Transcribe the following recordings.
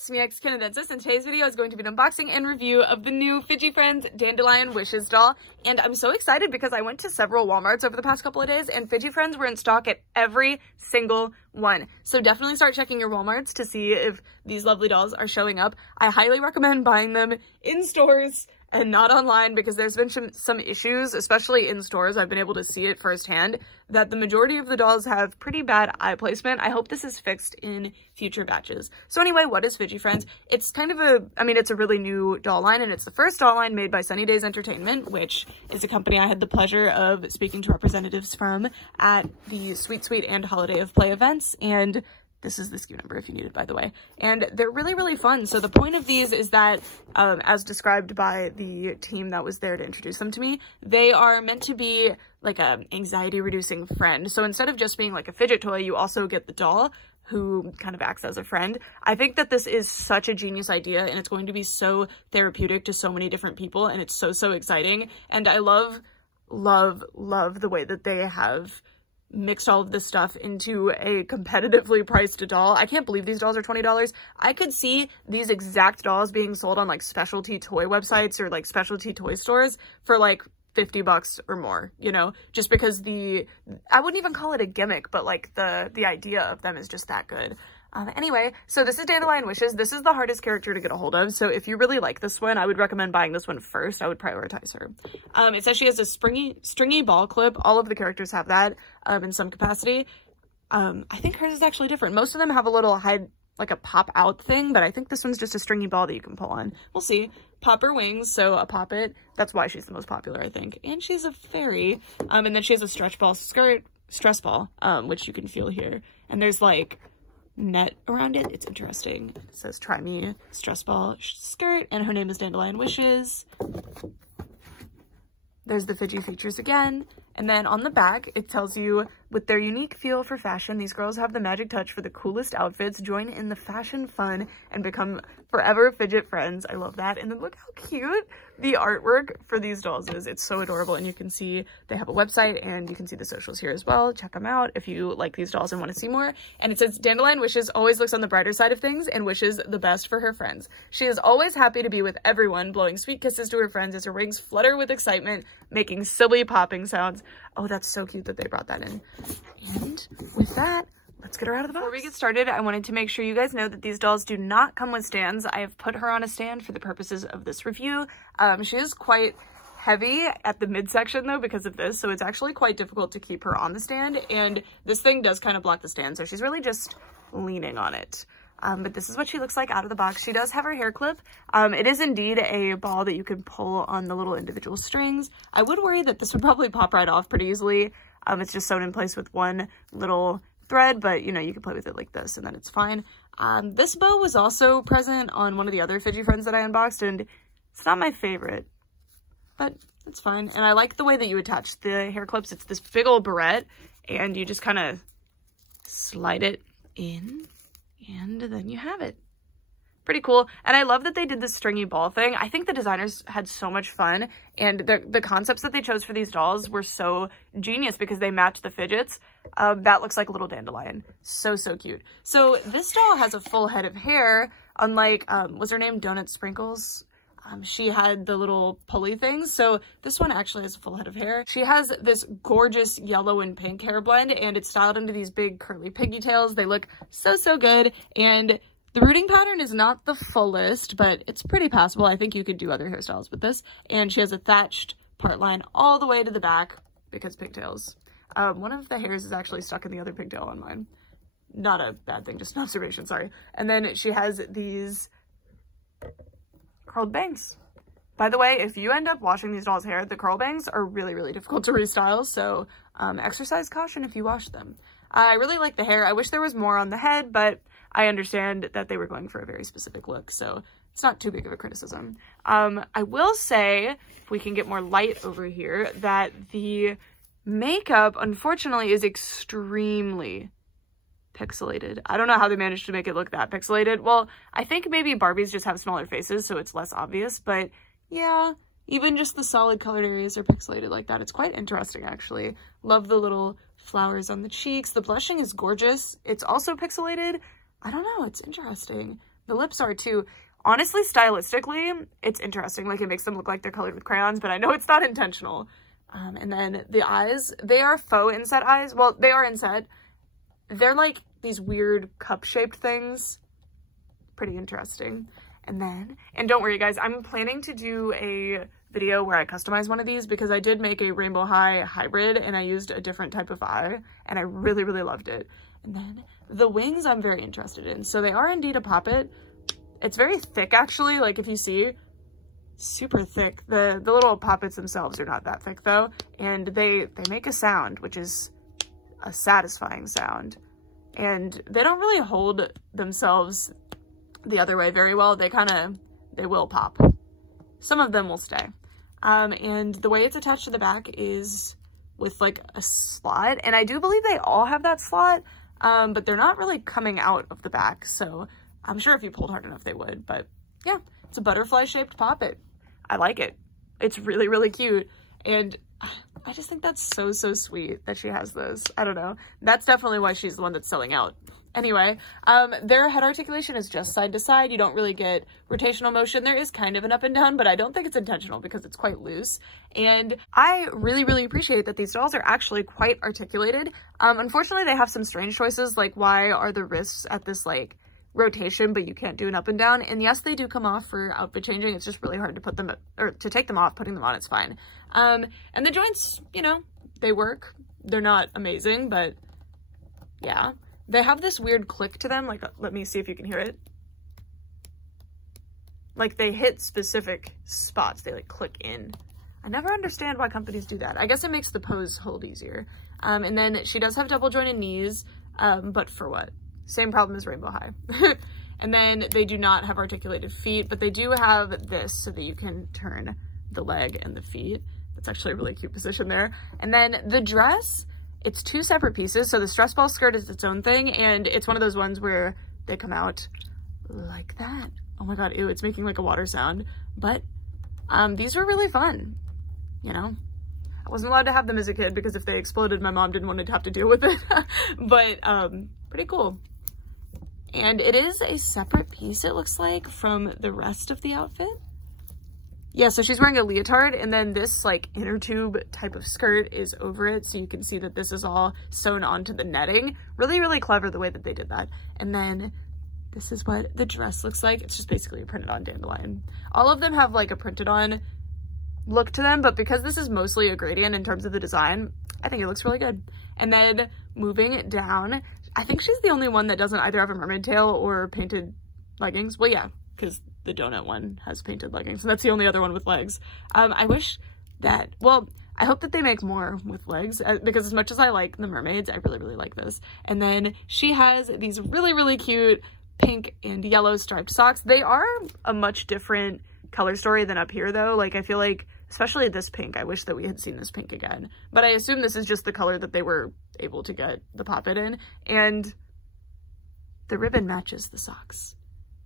it's me, Canadensis, and today's video is going to be an unboxing and review of the new Fidgie Friends Dandelion Wishes doll. And I'm so excited because I went to several Walmarts over the past couple of days and Fidgie Friends were in stock at every single one. So definitely start checking your Walmarts to see if these lovely dolls are showing up. I highly recommend buying them in stores and not online because there's been some issues, especially in stores. I've been able to see it firsthand that the majority of the dolls have pretty bad eye placement. I hope this is fixed in future batches. So anyway, what is Fidgie Friends? It's kind of it's a really new doll line, and it's the first doll line made by Sunny Days Entertainment, which is a company I had the pleasure of speaking to representatives from at the Sweet Sweet and Holiday of Play events. And this is the SKU number if you need it, by the way. And they're really, really fun. So the point of these is that, as described by the team that was there to introduce them to me, they are meant to be like a anxiety-reducing friend. So instead of just being like a fidget toy, you also get the doll who kind of acts as a friend. I think that this is such a genius idea, and it's going to be so therapeutic to so many different people, and it's so, so exciting. And I love, love, love the way that they have mixed all of this stuff into a competitively priced doll. I can't believe these dolls are $20. I could see these exact dolls being sold on like specialty toy websites or like specialty toy stores for like $50 or more, you know, just because I wouldn't even call it a gimmick, but like the idea of them is just that good. Anyway, so this is Dandelion Wishes. This is the hardest character to get a hold of. So if you really like this one, I would recommend buying this one first. I would prioritize her. It says she has a stringy ball clip. All of the characters have that in some capacity. I think hers is actually different. Most of them have a little like a pop out thing, but I think this one's just a stringy ball that you can pull on. We'll see. Popper wings, so a poppet. That's why she's the most popular, I think. And she's a fairy. And then she has a stretch ball skirt, stress ball, which you can feel here. And there's like net around it. It's interesting. It says try me stress ball skirt, and her name is Dandelion Wishes. There's the Fidgie features again. And then on the back, it tells you, with their unique feel for fashion, these girls have the magic touch for the coolest outfits, join in the fashion fun, and become forever fidget friends. I love that. And then look how cute the artwork for these dolls is. It's so adorable. And you can see they have a website, and you can see the socials here as well. Check them out if you like these dolls and want to see more. And it says, Dandelion Wishes always looks on the brighter side of things and wishes the best for her friends. She is always happy to be with everyone, blowing sweet kisses to her friends as her wings flutter with excitement, making silly popping sounds. Oh, that's so cute that they brought that in. And with that, let's get her out of the box. Before we get started, I wanted to make sure you guys know that these dolls do not come with stands. I have put her on a stand for the purposes of this review. She is quite heavy at the midsection though because of this, so it's actually quite difficult to keep her on the stand, and this thing does kind of block the stand, so she's really just leaning on it. But this is what she looks like out of the box. She does have her hair clip. It is indeed a ball that you can pull on the little individual strings. I would worry that this would probably pop right off pretty easily. It's just sewn in place with one little thread, but you know, you can play with it like this and then it's fine. This bow was also present on one of the other Fidgie Friends that I unboxed, and it's not my favorite, but it's fine. And I like the way that you attach the hair clips. It's this big old barrette, and you just kind of slide it in, and then you have it. Pretty cool. And I love that they did this stringy ball thing. I think the designers had so much fun, and the concepts that they chose for these dolls were so genius because they match the fidgets. That looks like a little dandelion. So, so cute. So this doll has a full head of hair, unlike, was her name Donut Sprinkles? She had the little pulley things. So this one actually has a full head of hair. She has this gorgeous yellow and pink hair blend, and it's styled into these big curly pigtails. They look so, so good. And the rooting pattern is not the fullest, but it's pretty passable. I think you could do other hairstyles with this. And she has a thatched part line all the way to the back because pigtails. One of the hairs is actually stuck in the other pigtail on mine. Not a bad thing, just an observation, sorry. And then she has these curled bangs. By the way, if you end up washing these dolls' hair, the curl bangs are really, really difficult to restyle, so exercise caution if you wash them. I really like the hair. I wish there was more on the head, but I understand that they were going for a very specific look, so it's not too big of a criticism. I will say, if we can get more light over here, that the makeup, unfortunately, is extremely pixelated. I don't know how they managed to make it look that pixelated. Well, I think maybe Barbies just have smaller faces, so it's less obvious, but yeah, even just the solid colored areas are pixelated like that. It's quite interesting, actually. Love the little flowers on the cheeks. The blushing is gorgeous. It's also pixelated. I don't know, it's interesting. the lips are too. Honestly, stylistically, it's interesting. Like, it makes them look like they're colored with crayons, but I know it's not intentional. And then the eyes, they are faux inset eyes. Well, they are inset. They're like these weird cup-shaped things. Pretty interesting. And then, and don't worry guys, I'm planning to do a video where I customize one of these because I did make a Rainbow High hybrid and I used a different type of eye and I really, really loved it. And then the wings I'm very interested in. So they are indeed a poppet. It's very thick actually, like if you see, super thick. The little poppets themselves are not that thick though. And they make a sound, which is a satisfying sound. And they don't really hold themselves the other way very well. They will pop. Some of them will stay. And the way it's attached to the back is with like a slot. And I do believe they all have that slot, but they're not really coming out of the back. So I'm sure if you pulled hard enough, they would. But yeah, it's a butterfly shaped poppet. I like it. It's really, really cute. And I just think that's so, so sweet that she has those. I don't know. That's definitely why she's the one that's selling out. Anyway, their head articulation is just side to side. You don't really get rotational motion. There is kind of an up and down, but I don't think it's intentional because it's quite loose. And I really, really appreciate that these dolls are actually quite articulated. Unfortunately, they have some strange choices, like why are the wrists at this like rotation, but you can't do an up and down. And yes, they do come off for outfit changing. It's just really hard to put them, or to take them off. Putting them on, it's fine. And the joints, you know, they work. They're not amazing, but yeah. They have this weird click to them. Like, let me see if you can hear it. Like, they hit specific spots. They, like, click in. I never understand why companies do that. I guess it makes the pose hold easier. And then she does have double jointed knees, but for what? Same problem as Rainbow High. And then they do not have articulated feet, but they do have this so that you can turn the leg and the feet. That's actually a really cute position there. And then the dress, it's two separate pieces. So the stress ball skirt is its own thing, and it's one of those ones where they come out like that. Oh my god, ew, it's making like a water sound. But these were really fun, you know? I wasn't allowed to have them as a kid because if they exploded, my mom didn't want to have to deal with it. But pretty cool. And it is a separate piece, it looks like, from the rest of the outfit. Yeah, so she's wearing a leotard, and then this like inner tube type of skirt is over it, so you can see that this is all sewn onto the netting. Really, really clever the way that they did that. And then this is what the dress looks like. It's just basically a printed on dandelion. All of them have like a printed on look to them, but because this is mostly a gradient in terms of the design, I think it looks really good. And then moving it down, I think she's the only one that doesn't either have a mermaid tail or painted leggings. Well, yeah, because the donut one has painted leggings, and that's the only other one with legs. I wish that, well, I hope that they make more with legs, because as much as I like the mermaids, I really, really like this. And then she has these really, really cute pink and yellow striped socks. They are a much different color story than up here though. Like, I feel like, especially this pink, I wish that we had seen this pink again. But I assume this is just the color that they were able to get the poppet in. And the ribbon matches the socks.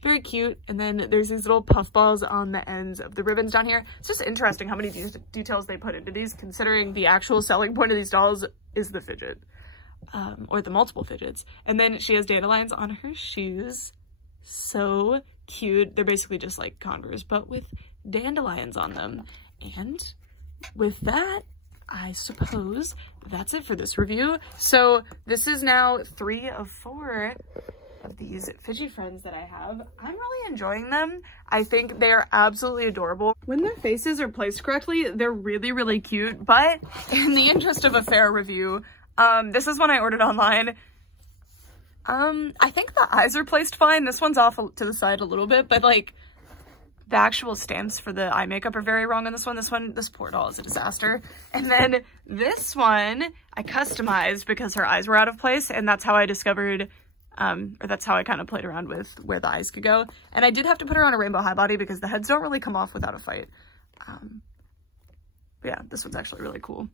Very cute. And then there's these little puff balls on the ends of the ribbons down here. It's just interesting how many details they put into these, considering the actual selling point of these dolls is the fidget, or the multiple fidgets. And then she has dandelions on her shoes. So cute. They're basically just like Converse, but with dandelions on them. And with that, I suppose that's it for this review. So this is now 3 of 4 of these Fidgie friends that I have. I'm really enjoying them. I think they're absolutely adorable. When their faces are placed correctly, they're really, really cute. But in the interest of a fair review, this is one I ordered online. I think the eyes are placed fine. This one's off to the side a little bit, but like the actual stamps for the eye makeup are very wrong on this one. This poor doll is a disaster. And then this one I customized because her eyes were out of place, and that's how I discovered, or that's how I kind of played around with where the eyes could go. And I did have to put her on a Rainbow High body because the heads don't really come off without a fight. But yeah, this one's actually really cool.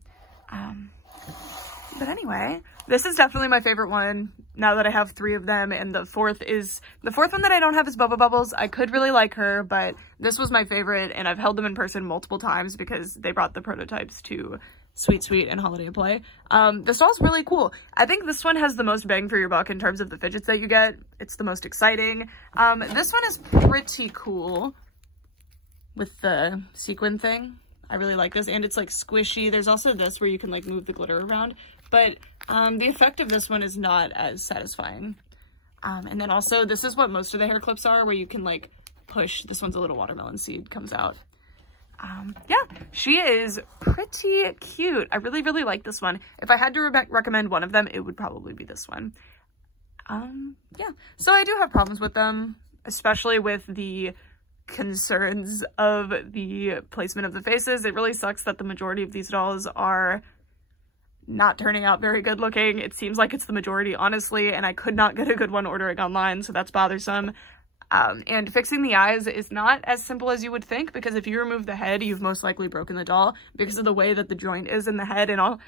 But anyway, this is definitely my favorite one now that I have 3 of them, and the fourth one that I don't have is Bubba Bubbles. I could really like her, but this was my favorite, and I've held them in person multiple times because they brought the prototypes to sweet, sweet, and holiday play. This doll's really cool. I think this one has the most bang for your buck in terms of the fidgets that you get. It's the most exciting. This one is pretty cool with the sequin thing. I really like this, and it's like squishy. There's also this where you can like move the glitter around, but the effect of this one is not as satisfying. And then also this is what most of the hair clips are, where you can like push. This one's a little watermelon seed comes out. Yeah, she is pretty cute. I really, really like this one. If I had to recommend one of them, it would probably be this one. Yeah, so I do have problems with them, especially with the concerns of the placement of the faces. It really sucks that the majority of these dolls are not turning out very good looking. It seems like it's the majority, honestly, and I could not get a good one ordering online, so that's bothersome. And fixing the eyes is not as simple as you would think, because if you remove the head, you've most likely broken the doll because of the way that the joint is in the head, and I'll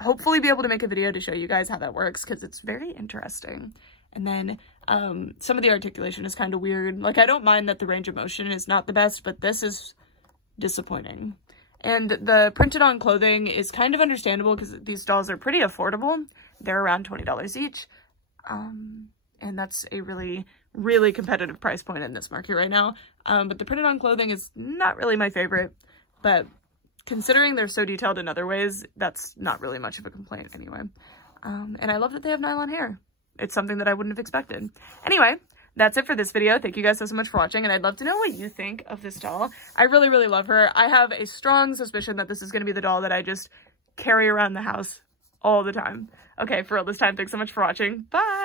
hopefully be able to make a video to show you guys how that works, because it's very interesting. And then some of the articulation is kind of weird. Like, I don't mind that the range of motion is not the best, but this is disappointing. And the printed on clothing is kind of understandable because these dolls are pretty affordable. They're around $20 each. And that's a really, really competitive price point in this market right now. But the printed on clothing is not really my favorite, but considering they're so detailed in other ways, that's not really much of a complaint anyway. And I love that they have nylon hair. It's something that I wouldn't have expected. Anyway, that's it for this video. Thank you guys so much for watching, and I'd love to know what you think of this doll. I really, really love her. I have a strong suspicion that this is going to be the doll that I just carry around the house all the time. Okay, for real this time, thanks so much for watching. Bye!